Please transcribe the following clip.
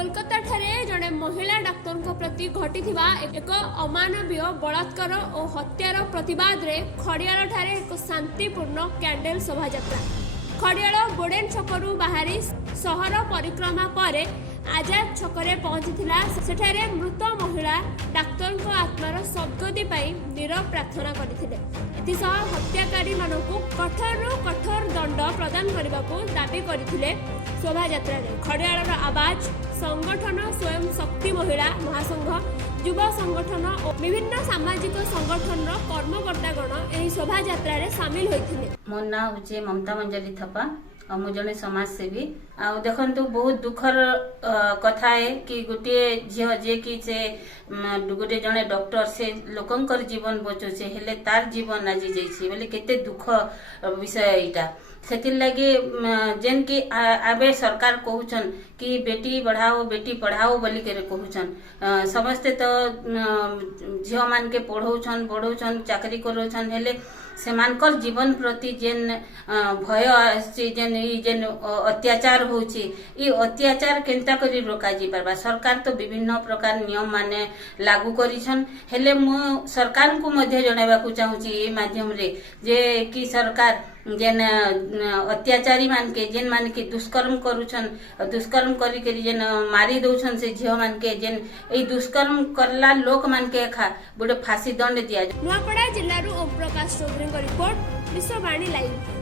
कोलकाता ठारे जड़े महिला डाक्तर प्रति घटी एक अमानवीय बलात्कार और हत्यार प्रतिवाद रे खड़ियाल ठारे एक शांतिपूर्ण कैंडल शोभा यात्रा खड़ियाल बोडेन छकरू बाहरी सहर परिक्रमा पर आजाद छकरे पहुंची सेठारे मृत महिला डाक्तर आत्मार सद्गति नीरव प्रार्थना करते हत्याकारी मानक कठोर कठोर दंड प्रदान करने को दाबी करते शोभा यात्रा खड़ियाल आवाज संगठन स्वयं शक्ति महिला महासंघ युवा संगठन और विभिन्न सामाजिक संगठन कर्मकर्तागण यह शोभा यात्रा सामिल होते। मो ना हूँ ममता मंजरी थप्पा और मु जने समाजसेवी आ देखंतु बहुत दुखर कथा है कि गोटे झील जे कि से गोटे जने डॉक्टर से लोकंकर जीवन बचोचे हेले तार जीवन आज जाइए बोले केते दुख विषय इटा सेतिर लगे जेन कि आबे सरकार कहउछन कि बेटी पढ़ाओ बोली के कहउछन समस्ते तो झील मान के पढ़ौछन बढ़ौछन चाकरी करौछन हेले सेमानकर जीवन प्रति जेन भय आसी जेन अत्याचार होची ई अत्याचार केनता करी रोका जी परबा सरकार तो विभिन्न प्रकार नियम माने लागू करिछन हेले मु सरकार को मध्य जणाइबा को चाहूची ए माध्यम रे जे कि सरकार जेन अत्याचारी मान के जेन मान के दुष्कर्म करूछन दुष्कर्म करी के जेन मारी दउछन से झियो मान के जेन ए दुष्कर्म करला लोक मान के खा बडे फांसी दंड दिया। नुआपड़ा जिल्ला ओम प्रकाश चौधरी रिपोर्ट विश्ववाणी लाइव।